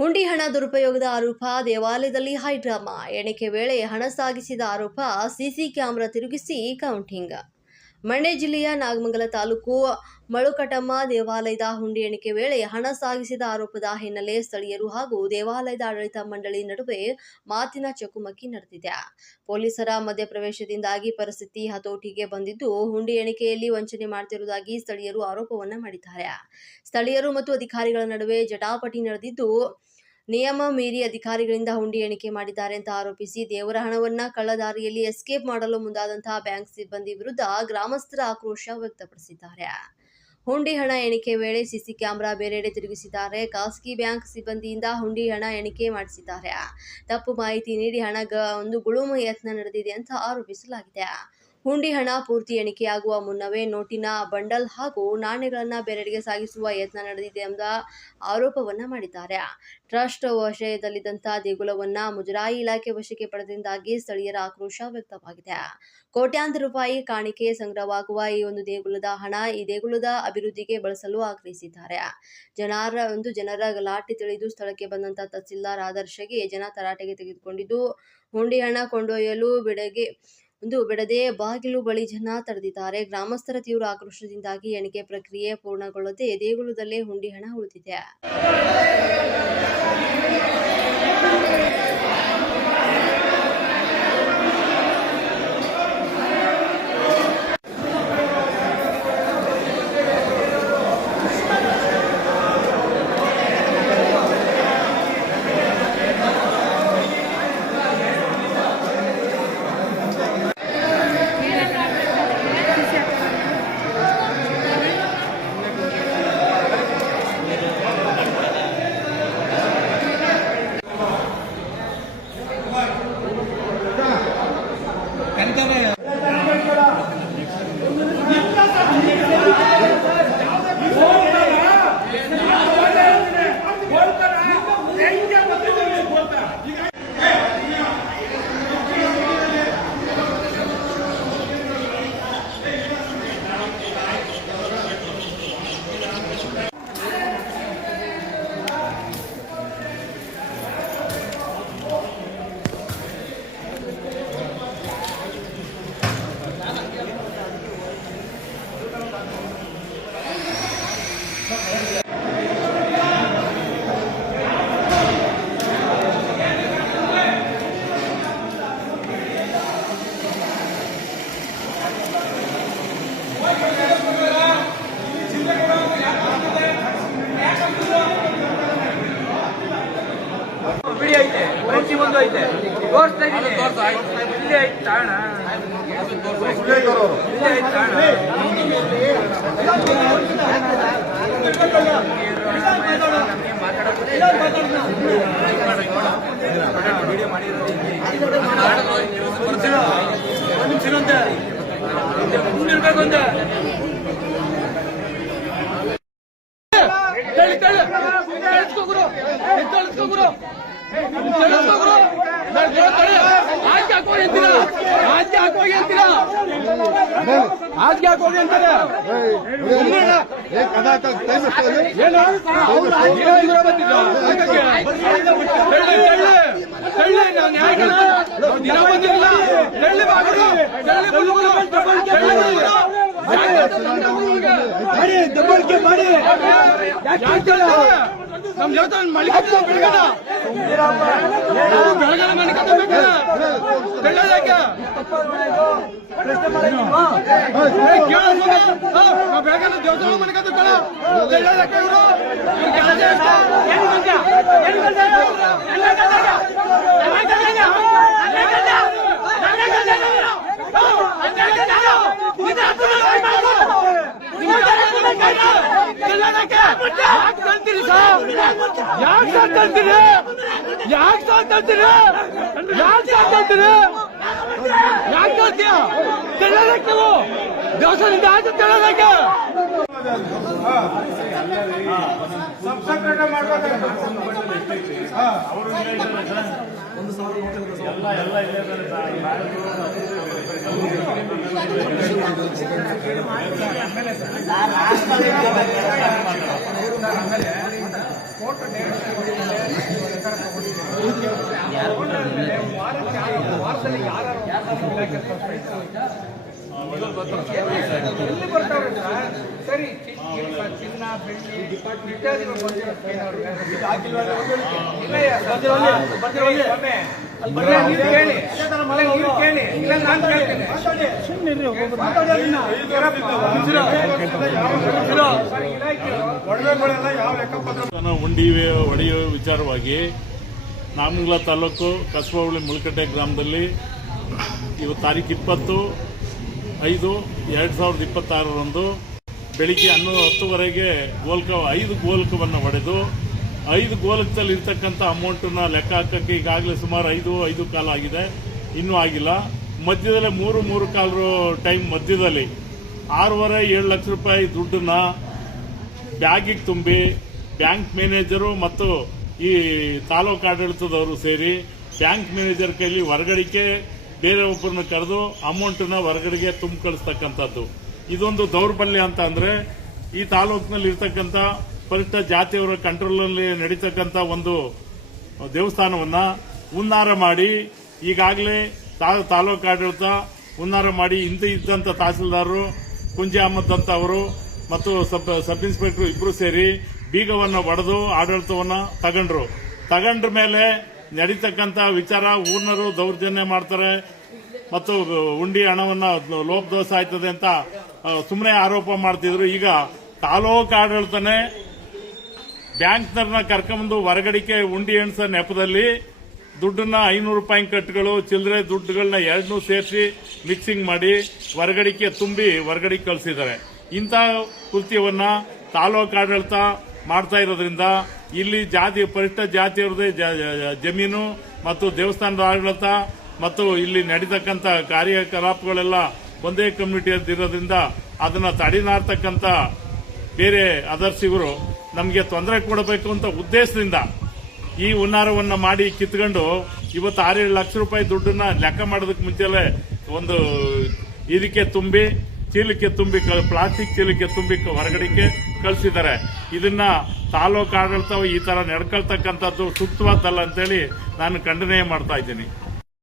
ಹುಂಡಿ ಹಣ ದುರುಪಯೋಗದ ಆರೋಪ, ದೇವಾಲಯದಲ್ಲಿ ಹೈಡ್ರಾಮಾ. ಎಣಿಕೆ ವೇಳೆ ಹಣ ಸಾಗಿಸಿದ ಆರೋಪ, ಸಿಸಿ ಕ್ಯಾಮೆರಾ ತಿರುಗಿಸಿ ಕೌಂಟಿಂಗ್. ಮಂಡ್ಯ ಜಿಲ್ಲೆಯ ನಾಗಮಂಗಲ ತಾಲೂಕು ಮಳುಕಟಮ್ಮ ದೇವಾಲಯದ ಹುಂಡಿ ಎಣಿಕೆ ವೇಳೆ ಹಣ ಸಾಗಿಸಿದ ಆರೋಪದ ಹಿನ್ನೆಲೆ ಸ್ಥಳೀಯರು ಹಾಗೂ ದೇವಾಲಯದ ಆಡಳಿತ ಮಂಡಳಿ ನಡುವೆ ಮಾತಿನ ಚಕಮಕಿ ನಡೆದಿದೆ. ಪೊಲೀಸರ ಮಧ್ಯಪ್ರವೇಶದಿಂದಾಗಿ ಪರಿಸ್ಥಿತಿ ಹತೋಟಿಗೆ ಬಂದಿದ್ದು, ಹುಂಡಿ ಎಣಿಕೆಯಲ್ಲಿ ವಂಚನೆ ಮಾಡುತ್ತಿರುವುದಾಗಿ ಸ್ಥಳೀಯರು ಆರೋಪವನ್ನ ಮಾಡಿದ್ದಾರೆ. ಸ್ಥಳೀಯರು ಮತ್ತು ಅಧಿಕಾರಿಗಳ ನಡುವೆ ಜಟಾಪಟಿ ನಡೆದಿದ್ದು, ನಿಯಮ ಮೀರಿ ಅಧಿಕಾರಿಗಳಿಂದ ಹುಂಡಿ ಎಣಿಕೆ ಮಾಡಿದ್ದಾರೆ ಅಂತ ಆರೋಪಿಸಿ ದೇವರ ಹಣವನ್ನ ಕಳ್ಳದಾರಿಯಲ್ಲಿ ಎಸ್ಕೇಪ್ ಮಾಡಲು ಮುಂದಾದಂತಹ ಬ್ಯಾಂಕ್ ಸಿಬ್ಬಂದಿ ವಿರುದ್ಧ ಗ್ರಾಮಸ್ಥರ ಆಕ್ರೋಶ ವ್ಯಕ್ತಪಡಿಸಿದ್ದಾರೆ. ಹುಂಡಿ ಹಣ ಎಣಿಕೆ ವೇಳೆ ಸಿಸಿ ಕ್ಯಾಮೆರಾ ಬೇರೆಡೆ ತಿರುಗಿಸಿದ್ದಾರೆ. ಖಾಸಗಿ ಬ್ಯಾಂಕ್ ಸಿಬ್ಬಂದಿಯಿಂದ ಹುಂಡಿ ಹಣ ಎಣಿಕೆ ಮಾಡಿಸಿದ್ದಾರೆ. ತಪ್ಪು ಮಾಹಿತಿ ನೀಡಿ ಹಣ ಗುಳುಮ ಯತ್ನ ನಡೆದಿದೆ ಅಂತ ಆರೋಪಿಸಲಾಗಿದೆ. ಹುಂಡಿ ಹಣ ಪೂರ್ತಿ ಎಣಿಕೆಯಾಗುವ ಮುನ್ನವೇ ನೋಟಿನ ಬಂಡಲ್ ಹಾಗೂ ನಾಣ್ಯಗಳನ್ನು ಬೇರೆಡೆಗೆ ಸಾಗಿಸುವ ಯತ್ನ ನಡೆದಿದೆ ಎಂಬ ಆರೋಪವನ್ನ ಮಾಡಿದ್ದಾರೆ. ಟ್ರಸ್ಟ್ ವಶದಲ್ಲಿದ್ದಂಥ ದೇಗುಲವನ್ನ ಮುಜರಾಯಿ ಇಲಾಖೆ ವಶಕ್ಕೆ ಪಡೆದಿಂದಾಗಿ ಸ್ಥಳೀಯರ ಆಕ್ರೋಶ ವ್ಯಕ್ತವಾಗಿದೆ. ಕೋಟ್ಯಾಂತರ ರೂಪಾಯಿ ಕಾಣಿಕೆ ಸಂಗ್ರಹವಾಗುವ ಈ ಒಂದು ದೇಗುಲದ ಹಣ ಈ ದೇಗುಲದ ಅಭಿವೃದ್ಧಿಗೆ ಬಳಸಲು ಆಗ್ರಹಿಸಿದ್ದಾರೆ. ಜನರ ಗಲಾಟೆ ತಿಳಿದು ಸ್ಥಳಕ್ಕೆ ಬಂದಂತ ತಹಸೀಲ್ದಾರ್ ಆದರ್ಶಗೆ ಜನ ತರಾಟೆಗೆ ತೆಗೆದುಕೊಂಡಿದ್ದು, ಹುಂಡಿ ಹಣ ಕೊಂಡೊಯ್ಯಲು ಬಿಡದೆ ಬಾಗಿಲು ಬಳಿ ಜನ ತಡೆದಿದ್ದಾರೆ. ಗ್ರಾಮಸ್ಥರ ತೀವ್ರ ಆಕ್ರೋಶದಿಂದಾಗಿ ಎಣಿಕೆ ಪ್ರಕ್ರಿಯೆ ಪೂರ್ಣಗೊಳ್ಳದೆ ದೇಗುಲದಲ್ಲೇ ಹುಂಡಿ ಹಣ ಉಳಿದಿದೆ. आज क्या कोई अंतर है एक आधा तक ये ना डबल के बड़े ನಮ್ ಜೊತೆ ಮಳಿಕತ್ತ ಬಿಡ್ಕಡ ಬೆಳಗಾವಿ ಮಳಿಕತ್ತ ಬೇಕಲ್ಲ ಬೆಳ್ಳದಕ್ಕೆ ಪ್ರಶ್ನೆ ಮಾಡಿದ್ವಾ ಬೆಳಗಾವಿ ದೇವಸ್ಥಾನ ಮಳಿಕತ್ತ ಕಳ ಬೆಳ್ಳದಕ್ಕೆ ಇವರು ಏನು ಬಂದ ದೇವಸ್ಥಾನದಿಂದ ಆಚೆ ತೆಳದಕ್ಕೆ ಆಮೇಲೆ ಸರ್ಕಾರ ತಗೊಂಡಿದ್ದೀವಿ. ವಾರದಲ್ಲಿ ಯಾರು ಇಲಾಖೆ ಎಲ್ಲಿ ಬರ್ತಾವ್ರೆ ಸರ್? ಸರಿ, ಚಿನ್ನ ಬೆಳ್ಳಿ ಇತ್ಯಾದಿಗಳು ಕೇಳಿ ಇಲ್ಲ ನಾನು ಕೇಳ್ತೇನೆ. ಉಂಡಿ ಹೊಡೆಯುವ ವಿಚಾರವಾಗಿ ನಾಗಮಂಗಲ ತಾಲೂಕು ಕಸಬಾ ಹೋಬಳಿ ಮುಳಕಟ್ಟೆ ಗ್ರಾಮದಲ್ಲಿ ಇವತ್ತು ತಾರೀಕು 20/5/2026 ಬೆಳಿಗ್ಗೆ 10:30 5 ಗೋಲಕವನ್ನು ಹೊಡೆದು 5 ಗೋಲಕದಲ್ಲಿ ಇರ್ತಕ್ಕಂಥ ಅಮೌಂಟನ್ನ ಲೆಕ್ಕ ಹಾಕಕ್ಕೆ ಈಗಾಗಲೇ ಸುಮಾರು 5 ಕಾಲ ಆಗಿದೆ, ಇನ್ನೂ ಆಗಿಲ್ಲ. ಮಧ್ಯದಲ್ಲಿ 3 ಕಾಲ ಟೈಮ್ ಮಧ್ಯದಲ್ಲಿ 6.5-7 ಲಕ್ಷ ರೂಪಾಯಿ ದುಡ್ಡನ್ನ ಬ್ಯಾಗಿಗೆ ತುಂಬಿ ಬ್ಯಾಂಕ್ ಮ್ಯಾನೇಜರು ಮತ್ತು ಈ ತಾಲೂಕು ಆಡಳಿತದವರು ಸೇರಿ ಬ್ಯಾಂಕ್ ಮ್ಯಾನೇಜರ್ ಕೈಲಿ ಹೊರಗಡಿಕೆ ಬೇರೆ ಒಬ್ಬರನ್ನ ಕರೆದು ಅಮೌಂಟನ್ನ ಹೊರಗಡೆಗೆ ತುಂಬ ಕಳಿಸ್ತಕ್ಕಂಥದ್ದು. ಇದೊಂದು ದೌರ್ಬಲ್ಯ ಅಂತ ಅಂದ್ರೆ ಈ ತಾಲೂಕಿನಲ್ಲಿ ಇರ್ತಕ್ಕಂಥ ಪರಿಷ್ಠ ಜಾತಿಯವರ ಕಂಟ್ರೋಲಲ್ಲಿ ನಡೀತಕ್ಕಂಥ ಒಂದು ದೇವಸ್ಥಾನವನ್ನ ಹುನ್ನಾರ ಮಾಡಿ ಈಗಾಗಲೇ ತಾಲೂಕು ಆಡಳಿತ ಹುನ್ನಾರ ಮಾಡಿ ಹಿಂದೆ ಇದ್ದಂಥ ತಹಸೀಲ್ದಾರರು ಕುಂಜಿ ಅಹಮದ್ ಅಂತ ಅವರು ಮತ್ತು ಸಬ್ ಇನ್ಸ್ಪೆಕ್ಟರ್ ಇಬ್ರು ಸೇರಿ ಬೀಗವನ್ನ ಒಡೆದು ಆಡಳಿತವನ್ನ ತಗೊಂಡ್ರ ಮೇಲೆ ನಡೀತಕ್ಕಂಥ ವಿಚಾರ ಊರ್ನರು ದೌರ್ಜನ್ಯ ಮಾಡ್ತಾರೆ ಮತ್ತು ಉಂಡಿ ಹಣವನ್ನ ಲೋಪದೋಷ ಆಯ್ತದೆ ಅಂತ ಸುಮ್ಮನೆ ಆರೋಪ ಮಾಡ್ತಿದ್ರು. ಈಗ ತಾಲೂಕು ಆಡಳಿತನೇ ಬ್ಯಾಂಕ್ನರ್ನ ಕರ್ಕೊಂಬಂದು ಹೊರಗಡಿಕೆ ಉಂಡಿ ಎಣ್ಸೋ ನೆಪದಲ್ಲಿ ದುಡ್ಡನ್ನ 500 ರೂಪಾಯಿ ಕಟ್ಟುಗಳು ಚಿಲ್ಲರೆ ದುಡ್ಡುಗಳನ್ನ 2 ಸೇರಿಸಿ ಮಿಕ್ಸಿಂಗ್ ಮಾಡಿ ಹೊರಗಡಿಕೆ ತುಂಬಿ ಹೊರಗಡಿಕೆ ಕಳಿಸಿದ್ದಾರೆ. ಇಂಥ ಕೃತ್ಯವನ್ನ ತಾಲೂಕು ಆಡಳಿತ ಮಾಡ್ತಾ ಇರೋದ್ರಿಂದ ಇಲ್ಲಿ ಪರಿಷ್ಠ ಜಾತಿಯವ್ರದೇ ಜಮೀನು ಮತ್ತು ದೇವಸ್ಥಾನದ ಆಡಳಿತ ಮತ್ತು ಇಲ್ಲಿ ನಡೀತಕ್ಕಂಥ ಕಾರ್ಯಕಲಾಪಗಳೆಲ್ಲ ಒಂದೇ ಕಮ್ಯುನಿಟಿಯಲ್ಲಿರೋದ್ರಿಂದ ಅದನ್ನ ತಡೆನಾಡ್ತಕ್ಕಂಥ ಬೇರೆ ಅದರ್ಶಿಗರು ನಮಗೆ ತೊಂದರೆ ಕೊಡಬೇಕು ಅಂತ ಉದ್ದೇಶದಿಂದ ಈ ಹುನ್ನಾರವನ್ನ ಮಾಡಿ ಕಿತ್ಕೊಂಡು ಇವತ್ತು 6-7 ಲಕ್ಷ ರೂಪಾಯಿ ದುಡ್ಡನ್ನ ಲೆಕ್ಕ ಮಾಡೋದಕ್ಕೆ ಮುಂಚೆಲೆ ಒಂದು ಇದಕ್ಕೆ ತುಂಬಿ ಚೀಲಕ್ಕೆ ತುಂಬಿ ಪ್ಲಾಸ್ಟಿಕ್ ಚೀಲಕ್ಕೆ ತುಂಬಿ ಹೊರಗಡೆಗೆ ಕಳಿಸಿದ್ದಾರೆ. ಇದನ್ನ ತಾಲೂಕು ಆಡಳಿತ ಈ ತರ ನಡ್ಕೊಳ್ತಕ್ಕಂಥದ್ದು ಸೂಕ್ತವಾದಲ್ಲ ಅಂತೇಳಿ ನಾನು ಖಂಡನೆ ಮಾಡ್ತಾ ಇದ್ದೀನಿ.